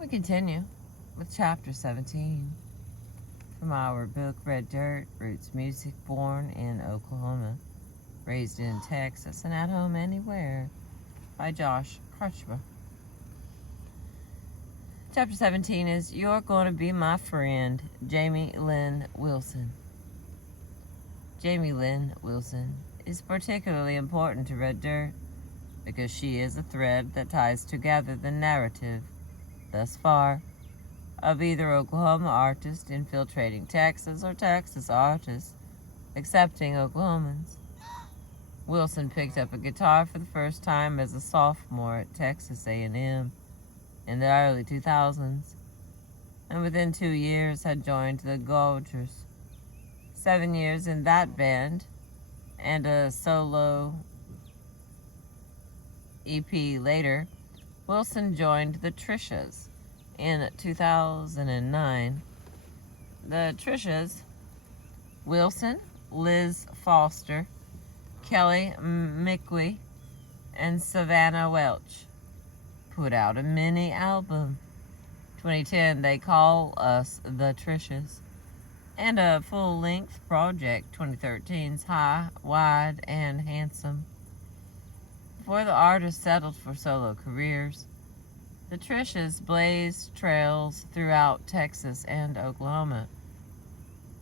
We continue with Chapter 17 from our book Red Dirt, Roots Music, born in Oklahoma, raised in Texas, and at home anywhere, by Josh Crutchmer. Chapter 17 is You're Gonna Be My Friend, Jamie Lynn Wilson. Jamie Lynn Wilson is particularly important to Red Dirt because she is a thread that ties together the narrative, thus far, of either Oklahoma artists infiltrating Texas or Texas artists accepting Oklahomans. Wilson picked up a guitar for the first time as a sophomore at Texas A&M in the early 2000s, and within 2 years had joined the Gulgers. 7 years in that band and a solo EP later, Wilson joined the Trishas in 2009. The Trishas, Wilson, Liz Foster, Kelly McQuee, and Savannah Welch, put out a mini album. 2010, They Call Us the Trishas, and a full-length project, 2013's High, Wide, and Handsome. Before the artists settled for solo careers, the Trishas blazed trails throughout Texas and Oklahoma.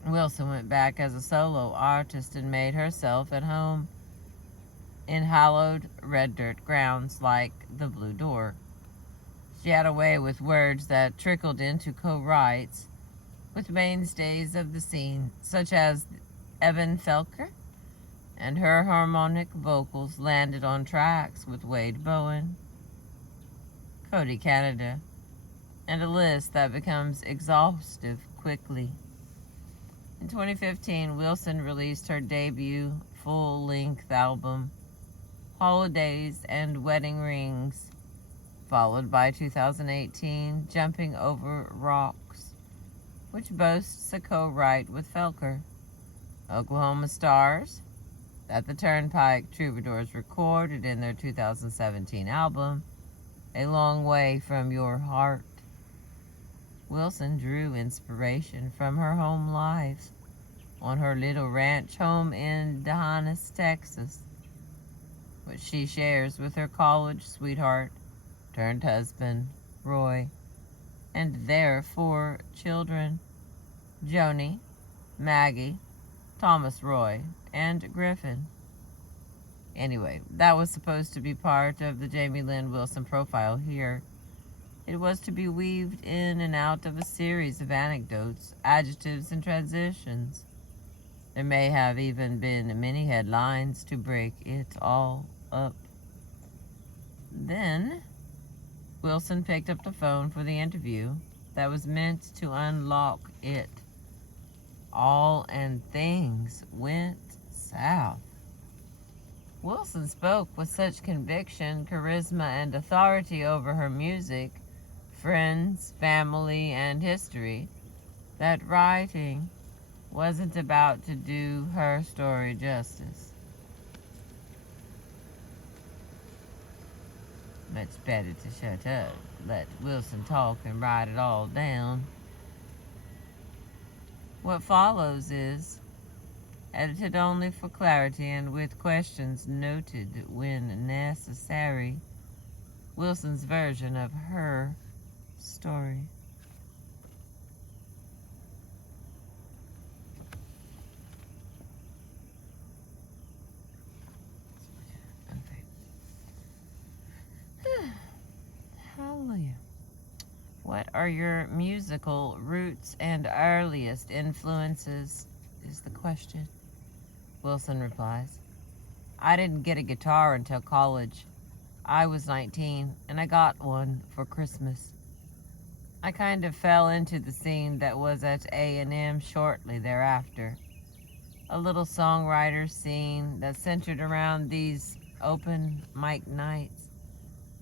Wilson went back as a solo artist and made herself at home in hallowed red dirt grounds like the Blue Door. She had a way with words that trickled into co-writes with mainstays of the scene, such as Evan Felker, and her harmonic vocals landed on tracks with Wade Bowen, Cody Canada, and a list that becomes exhaustive quickly. In 2015, Wilson released her debut full-length album, Holidays and Wedding Rings, followed by 2018, Jumping Over Rocks, which boasts a co-write with Felker. Oklahoma Stars, that the Turnpike Troubadours recorded in their 2017 album, A Long Way From Your Heart. Wilson drew inspiration from her home life on her little ranch home in D'Hanis, Texas, which she shares with her college sweetheart turned husband, Roy, and their 4 children, Joni, Maggie, Thomas Roy, and Griffin. Anyway, that was supposed to be part of the Jamie Lynn Wilson profile here. It was to be weaved in and out of a series of anecdotes, adjectives, and transitions. There may have even been many headlines to break it all up. Then, Wilson picked up the phone for the interview that was meant to unlock it all, and things went south. Wilson spoke with such conviction, charisma, and authority over her music, friends, family, and history that writing wasn't about to do her story justice. Much better to shut up, let Wilson talk, and write it all down. What follows is edited only for clarity and with questions noted when necessary. Wilson's version of her story. Hallelujah. What are your musical roots and earliest influences is the question. Wilson replies, I didn't get a guitar until college. I was 19 and I got one for Christmas. I kind of fell into the scene that was at A&M shortly thereafter. A little songwriter scene that centered around these open mic nights.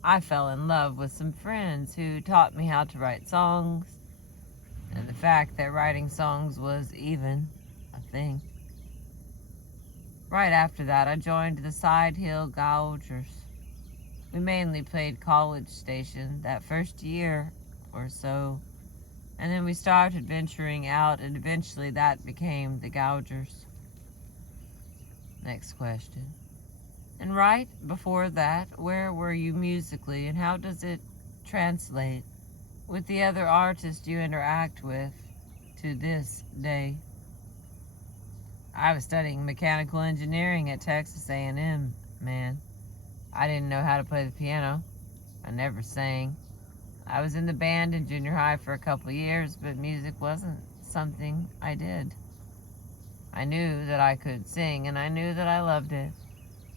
I fell in love with some friends who taught me how to write songs, and the fact that writing songs was even a thing. Right after that, I joined the Side Hill Gulgers. We mainly played College Station that first year or so. And then we started venturing out, and eventually that became the Gougers. Next question. And right before that, where were you musically, and how does it translate with the other artists you interact with to this day? I was studying mechanical engineering at Texas A&M, man. I didn't know how to play the piano. I never sang. I was in the band in junior high for a couple of years, but music wasn't something I did. I knew that I could sing, and I knew that I loved it.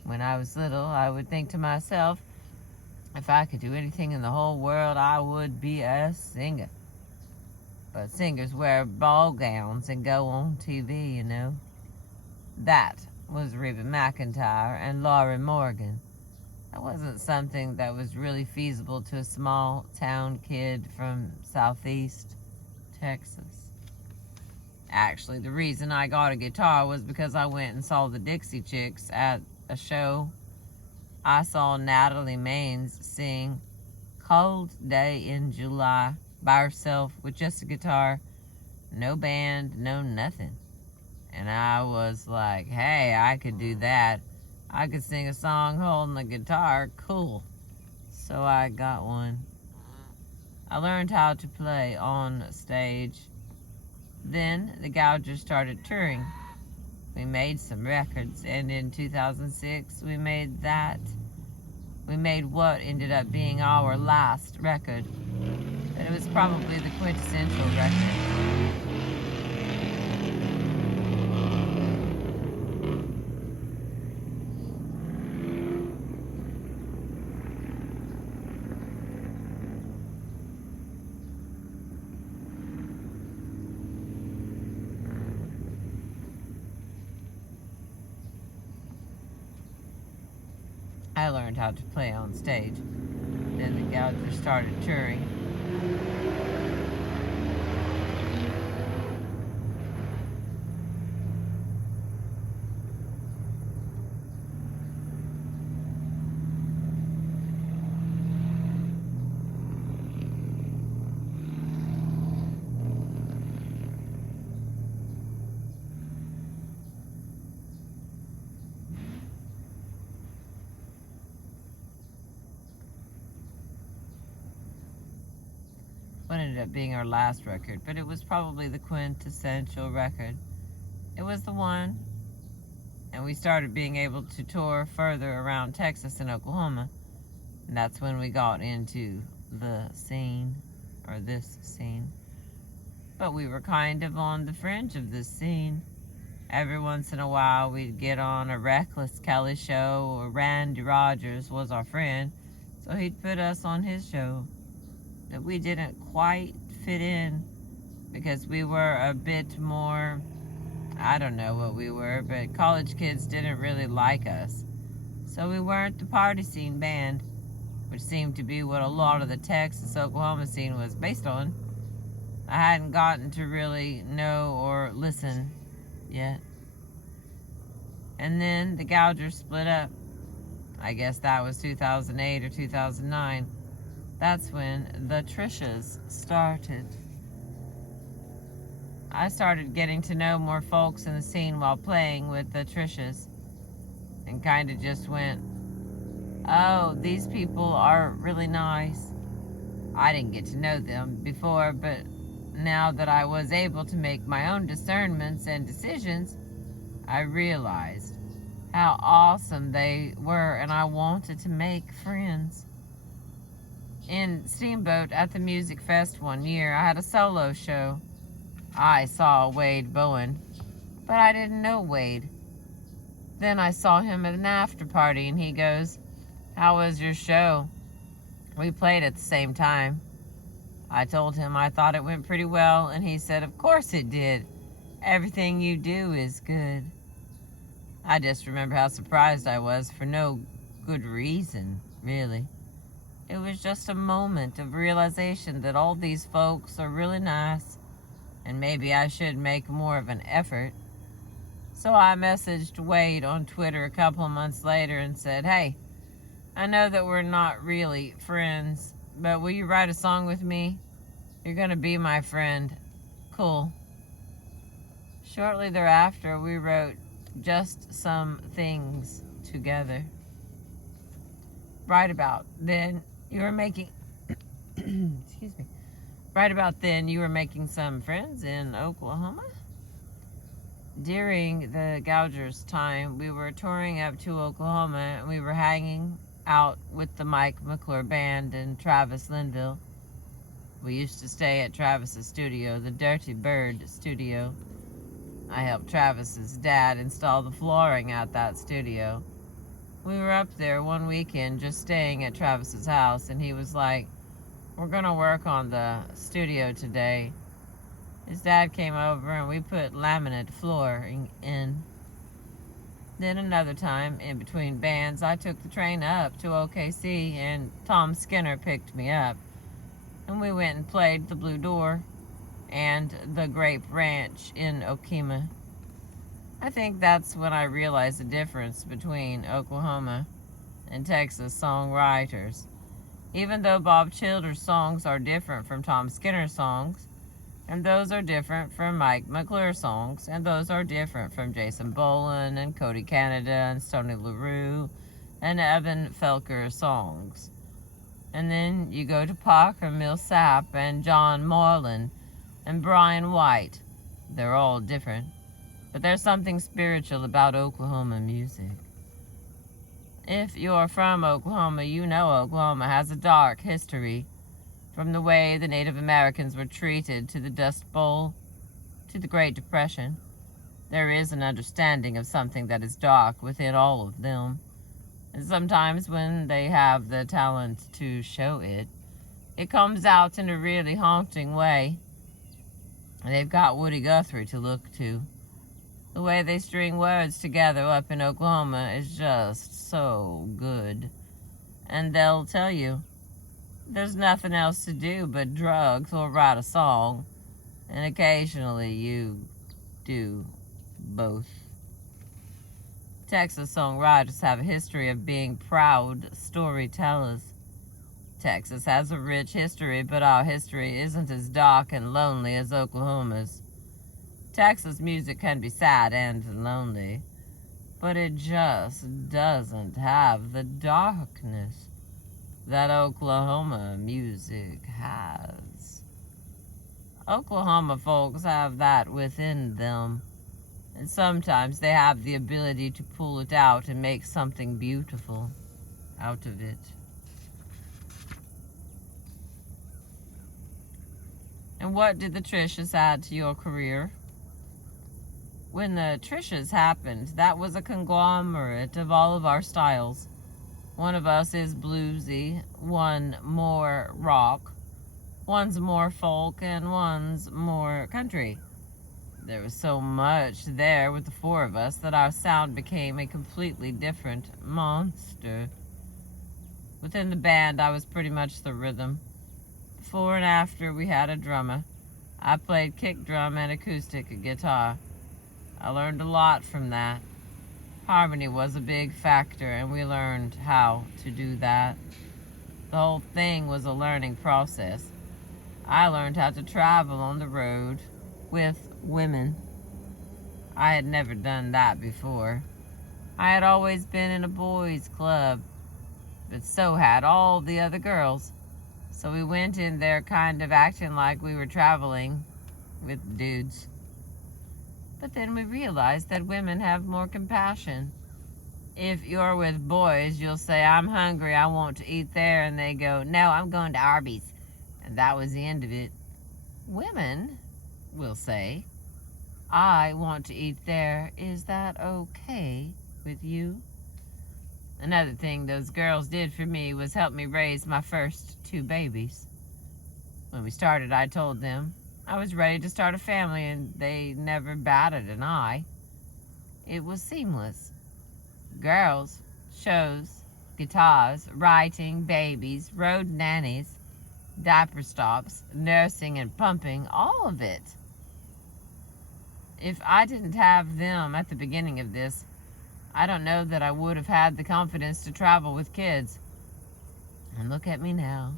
When I was little, I would think to myself, if I could do anything in the whole world, I would be a singer. But singers wear ball gowns and go on TV, you know. That was Reba McEntire and Laurie Morgan. That wasn't something that was really feasible to a small town kid from southeast Texas. Actually, the reason I got a guitar was because I went and saw the Dixie Chicks at a show. I saw Natalie Maines sing Cold Day in July by herself with just a guitar, no band, no nothing. And I was like, hey, I could do that. I could sing a song holding the guitar, cool. So I got one. I learned how to play on stage. Then the Gougers started touring. We made some records, and in 2006 we made what ended up being our last record. But it was probably the quintessential record. I learned how to play on stage. Then the Gougers started touring. What ended up being our last record, but it was probably the quintessential record. It was the one, and we started being able to tour further around Texas and Oklahoma, and that's when we got into the scene, or this scene. But we were kind of on the fringe of this scene. Every once in a while, we'd get on a Reckless Kelly show, or Randy Rogers was our friend, so he'd put us on his show. That we didn't quite fit in because we were a bit more, I don't know what we were, but college kids didn't really like us. So we weren't the party scene band, which seemed to be what a lot of the Texas, Oklahoma scene was based on. I hadn't gotten to really know or listen yet. And then the Gougers split up. I guess that was 2008 or 2009. That's when the Trishas started. I started getting to know more folks in the scene while playing with the Trishas, and kind of just went, oh, these people are really nice. I didn't get to know them before, but now that I was able to make my own discernments and decisions, I realized how awesome they were, and I wanted to make friends. In Steamboat at the Music Fest one year, I had a solo show. I saw Wade Bowen, but I didn't know Wade. Then I saw him at an after party, and he goes, how was your show? We played at the same time. I told him I thought it went pretty well, and he said, of course it did. Everything you do is good. I just remember how surprised I was for no good reason, really. It was just a moment of realization that all these folks are really nice, and maybe I should make more of an effort. So I messaged Wade on Twitter a couple of months later and said, hey, I know that we're not really friends, but will you write a song with me? You're going to be my friend. Cool. Shortly thereafter, we wrote Just Some Things together. Right about then, you were making... excuse me. Right about then, you were making some friends in Oklahoma? During the Gougers' time, we were touring up to Oklahoma, and we were hanging out with the Mike McClure Band in Travis, Linville. We used to stay at Travis's studio, the Dirty Bird studio. I helped Travis's dad install the flooring at that studio. We were up there one weekend just staying at Travis's house, and he was like, "We're gonna work on the studio today." His dad came over and we put laminate flooring in. Then another time, in between bands, I took the train up to OKC and Tom Skinner picked me up. And we went and played the Blue Door and the Grape Ranch in Okemah. I think that's when I realized the difference between Oklahoma and Texas songwriters. Even though Bob Childers' songs are different from Tom Skinner's songs, and those are different from Mike McClure's songs, and those are different from Jason Boland and Cody Canada and Stoney LaRue and Evan Felker's songs. And then you go to Parker Millsap and John Moreland and Brian White. They're all different, but there's something spiritual about Oklahoma music. If you're from Oklahoma, you know Oklahoma has a dark history. From the way the Native Americans were treated to the Dust Bowl to the Great Depression, there is an understanding of something that is dark within all of them. And sometimes when they have the talent to show it, it comes out in a really haunting way. And they've got Woody Guthrie to look to. The way they string words together up in Oklahoma is just so good. And they'll tell you, there's nothing else to do but drugs or write a song, and occasionally you do both. Texas songwriters have a history of being proud storytellers. Texas has a rich history, but our history isn't as dark and lonely as Oklahoma's. Texas music can be sad and lonely, but it just doesn't have the darkness that Oklahoma music has. Oklahoma folks have that within them, and sometimes they have the ability to pull it out and make something beautiful out of it. And what did the Trishas add to your career? When the Trishas happened, that was a conglomerate of all of our styles. One of us is bluesy, one more rock, one's more folk, and one's more country. There was so much there with the four of us that our sound became a completely different monster. Within the band, I was pretty much the rhythm. Before and after, we had a drummer. I played kick drum and acoustic guitar. I learned a lot from that. Harmony was a big factor, and we learned how to do that. The whole thing was a learning process. I learned how to travel on the road with women. I had never done that before. I had always been in a boys' club, but so had all the other girls. So we went in there kind of acting like we were traveling with dudes. But then we realized that women have more compassion. If you're with boys, you'll say, "I'm hungry, I want to eat there," and they go, "No, I'm going to Arby's." And that was the end of it. Women will say, "I want to eat there. Is that okay with you?" Another thing those girls did for me was help me raise my first 2 babies. When we started, I told them I was ready to start a family, and they never batted an eye. It was seamless. Girls, shows, guitars, writing, babies, road nannies, diaper stops, nursing and pumping, all of it. If I didn't have them at the beginning of this, I don't know that I would have had the confidence to travel with kids. And look at me now.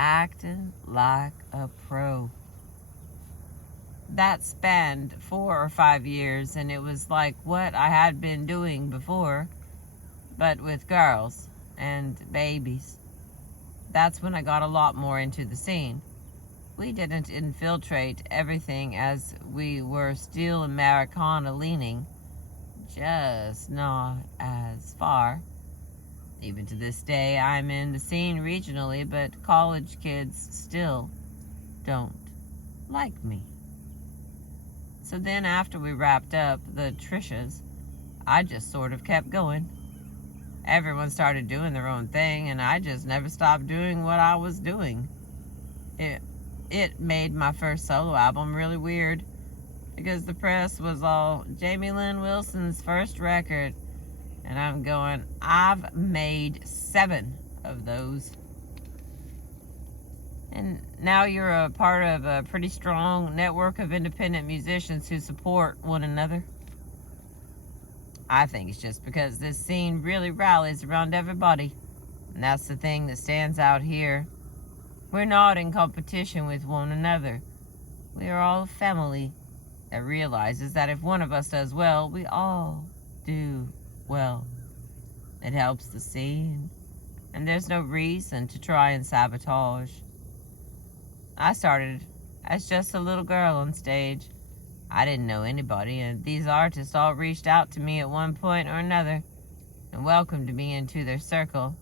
acting like a pro. That spanned 4 or 5 years, and it was like what I had been doing before, but with girls and babies. That's when I got a lot more into the scene. We didn't infiltrate everything as we were still Americana leaning, just not as far. Even to this day, I'm in the scene regionally, but college kids still don't like me. So then after we wrapped up the Trishas, I just sort of kept going. Everyone started doing their own thing, and I just never stopped doing what I was doing. It made my first solo album really weird, because the press was all Jamie Lynn Wilson's first record, and I'm going, I've made 7 of those. And now you're a part of a pretty strong network of independent musicians who support one another. I think it's just because this scene really rallies around everybody. And that's the thing that stands out here. We're not in competition with one another. We are all a family that realizes that if one of us does well, we all do well. It helps the scene, and there's no reason to try and sabotage. I started as just a little girl on stage. I didn't know anybody, and these artists all reached out to me at one point or another and welcomed me into their circle.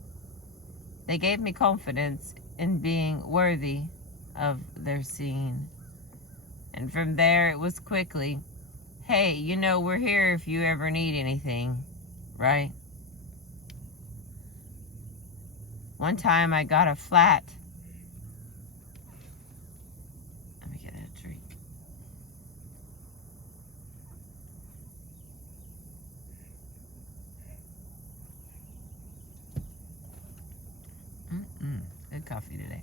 They gave me confidence in being worthy of their scene. And from there, it was quickly, hey, you know, we're here if you ever need anything, right? One time I got a flat. Let me get a drink. Good coffee today.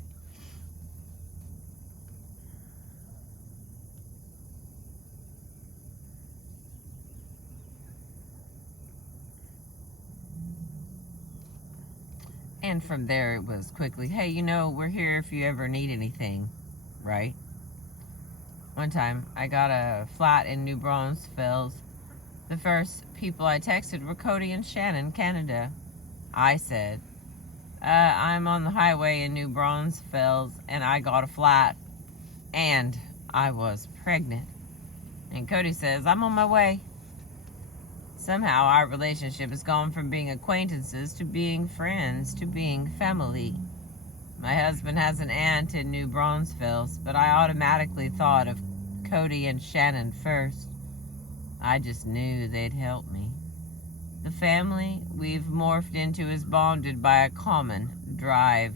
And from there, it was quickly, hey, you know, we're here if you ever need anything, right? One time, I got a flat in New Braunfels. The first people I texted were Cody and Shannon, Canada. I said, I'm on the highway in New Braunfels, and I got a flat, and I was pregnant. And Cody says, I'm on my way. Somehow our relationship has gone from being acquaintances to being friends to being family. My husband has an aunt in New Braunfels, but I automatically thought of Cody and Shannon first. I just knew they'd help me. The family we've morphed into is bonded by a common drive.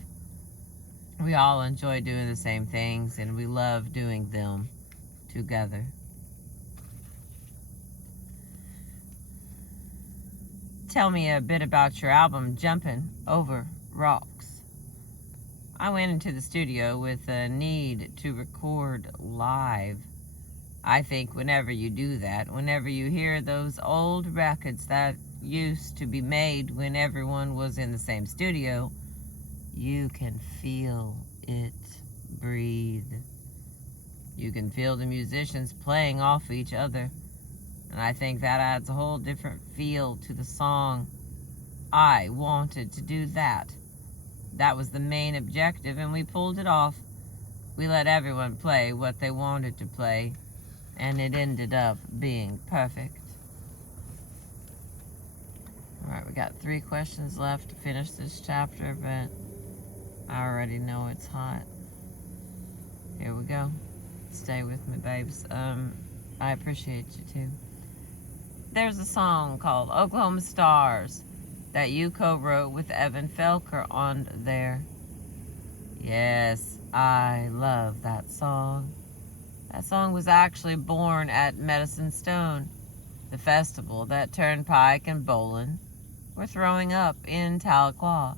We all enjoy doing the same things, and we love doing them together. Tell me a bit about your album, Jumpin' Over Rocks. I went into the studio with a need to record live. I think whenever you do that, whenever you hear those old records that used to be made when everyone was in the same studio, you can feel it breathe. You can feel the musicians playing off each other. And I think that adds a whole different feel to the song. I wanted to do that. That was the main objective, and we pulled it off. We let everyone play what they wanted to play, and it ended up being perfect. Alright, we got 3 questions left to finish this chapter, but I already know it's hot. Here we go. Stay with me, babes. I appreciate you too. There's a song called Oklahoma Stars that you co-wrote with Evan Felker on there. Yes, I love that song. That song was actually born at Medicine Stone, the festival that Turnpike and Bolin were throwing up in Tahlequah.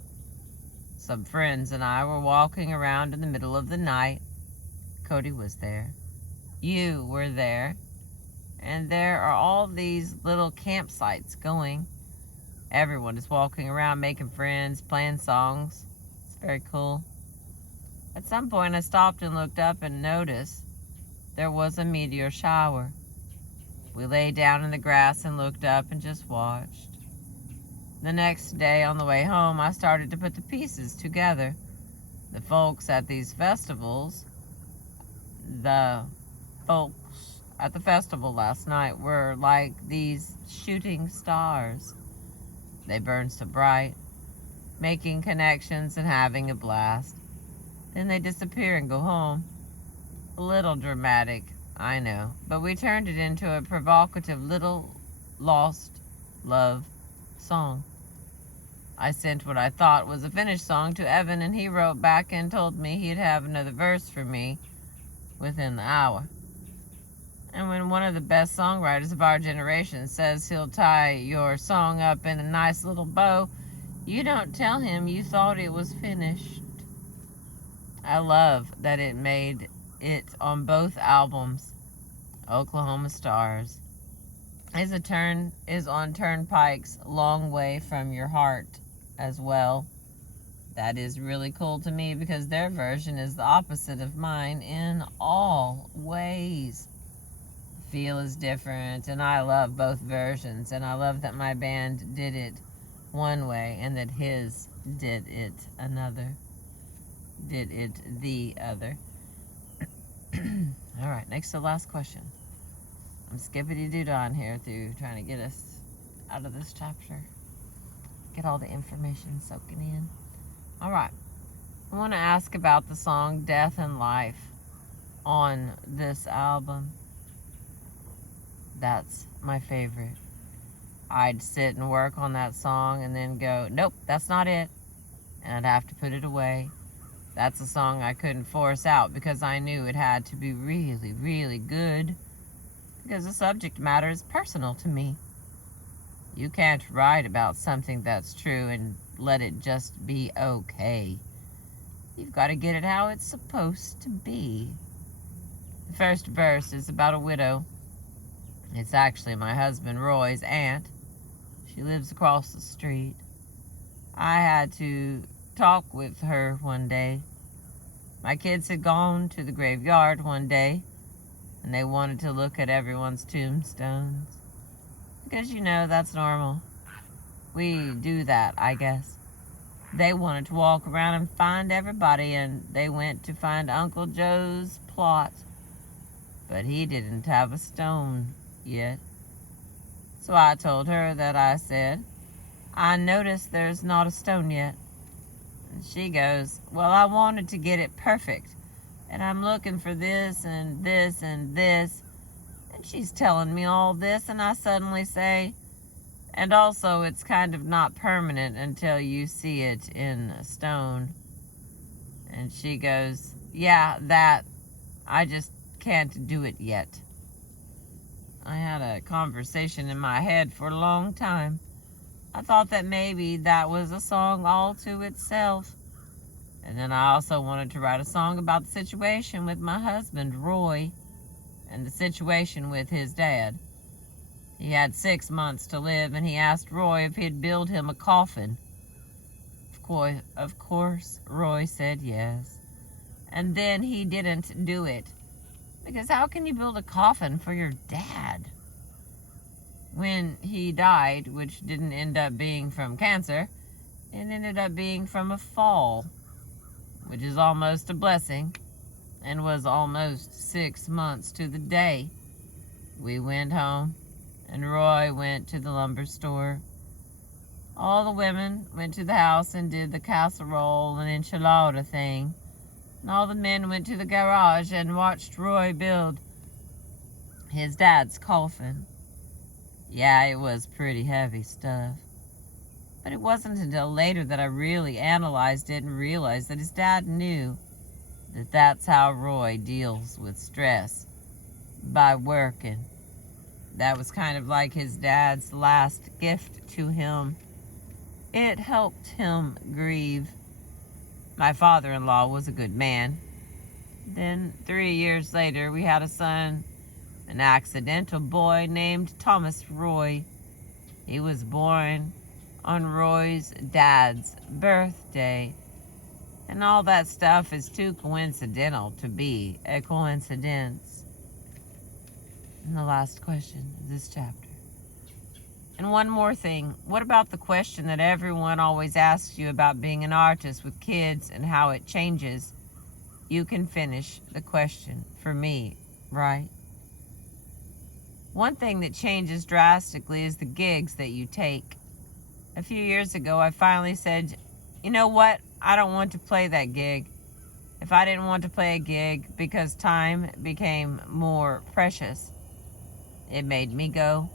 Some friends and I were walking around in the middle of the night. Cody was there. You were there. And there are all these little campsites going. Everyone is walking around making friends, playing songs. It's very cool. At some point, I stopped and looked up and noticed there was a meteor shower. We lay down in the grass and looked up and just watched. The next day on the way home, I started to put the pieces together. The folks at these festivals, the folks at the festival last night were like these shooting stars. They burn so bright, making connections and having a blast. Then they disappear and go home. A little dramatic, I know, but we turned it into a provocative little lost love song. I sent what I thought was a finished song to Evan, and he wrote back and told me he'd have another verse for me within the hour. And when one of the best songwriters of our generation says he'll tie your song up in a nice little bow, you don't tell him you thought it was finished. I love that it made it on both albums. Oklahoma Stars is on Turnpike's Long Way from Your Heart as well. That is really cool to me because their version is the opposite of mine in all ways. The feel is different, and I love both versions, and I love that my band did it one way and that his did it the other. All right, next to the last question. I'm skippity-doo-dah here through trying to get us out of this chapter. Get all the information soaking in. All right. I want to ask about the song Death and Life on this album. That's my favorite. I'd sit and work on that song and then go, nope, that's not it. And I'd have to put it away. That's a song I couldn't force out because I knew it had to be really, really good because the subject matter is personal to me. You can't write about something that's true and let it just be okay. You've got to get it how it's supposed to be. The first verse is about a widow. It's actually my husband Roy's aunt. She lives across the street. I had to talk with her one day. My kids had gone to the graveyard one day, and they wanted to look at everyone's tombstones. Because, that's normal. We do that, I guess. They wanted to walk around and find everybody, and they went to find Uncle Joe's plot. But he didn't have a stone yet. So I told her that I said, I noticed there's not a stone yet. And she goes, well, I wanted to get it perfect. And I'm looking for this and this and this. And she's telling me all this, and I suddenly say, and also it's kind of not permanent until you see it in stone. And she goes, yeah, that, I just can't do it yet. I had a conversation in my head for a long time. I thought that maybe that was a song all to itself. And then I also wanted to write a song about the situation with my husband, Roy, and the situation with his dad. He had 6 months to live, and he asked Roy if he'd build him a coffin. Of course, Roy said yes. And then he didn't do it. Because how can you build a coffin for your dad? When he died, which didn't end up being from cancer, it ended up being from a fall, which is almost a blessing, and was almost 6 months to the day. We went home, and Roy went to the lumber store. All the women went to the house and did the casserole and enchilada thing. And all the men went to the garage and watched Roy build his dad's coffin. Yeah, it was pretty heavy stuff. But it wasn't until later that I really analyzed it and realized that his dad knew that that's how Roy deals with stress, by working. That was kind of like his dad's last gift to him. It helped him grieve. My father-in-law was a good man. Then 3 years later, we had a son, an accidental boy named Thomas Roy. He was born on Roy's dad's birthday. And all that stuff is too coincidental to be a coincidence. And the last question of this chapter. And one more thing. What about the question that everyone always asks you about being an artist with kids and how it changes? You can finish the question for me, right? One thing that changes drastically is the gigs that you take. A few years ago, I finally said, you know what? I don't want to play that gig. If I didn't want to play a gig because time became more precious, it made me go,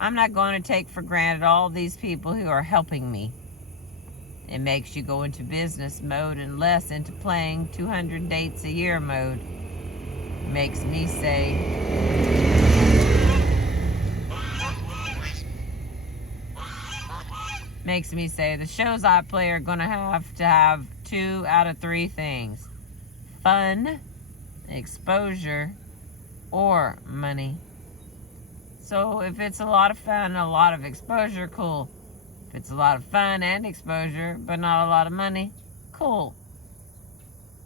I'm not going to take for granted all these people who are helping me. It makes you go into business mode and less into playing 200 dates a year mode. It makes me say, the shows I play are going to have 2 out of 3 things. Fun, exposure, or money. So if it's a lot of fun and a lot of exposure, cool. If it's a lot of fun and exposure, but not a lot of money, cool.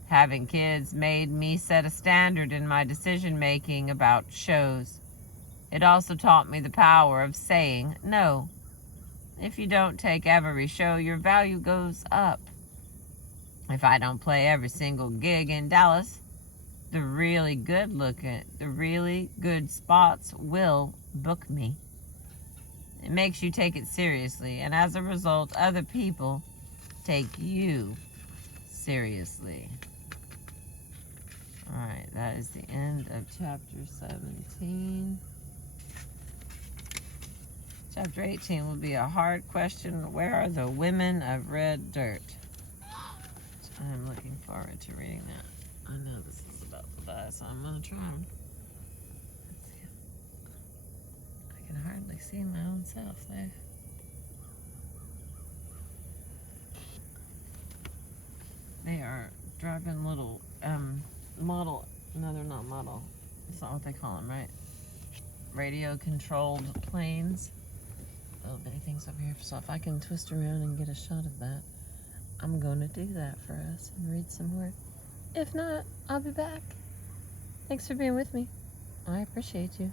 Having kids made me set a standard in my decision making about shows. It also taught me the power of saying no. If you don't take every show, your value goes up. If I don't play every single gig in Dallas, the really good spots will book me. It makes you take it seriously, and as a result, other people take you seriously. Alright, that is the end of chapter 17. Chapter 18 will be a hard question. Where are the women of red dirt? I'm looking forward to reading that. I know this is about to die, so I'm going to try and... I can hardly see my own self there. They are driving little model... No, they're not model. That's not what they call them, right? Radio-controlled planes. Little bitty things over here. So if I can twist around and get a shot of that, I'm going to do that for us and read some more. If not, I'll be back. Thanks for being with me. I appreciate you.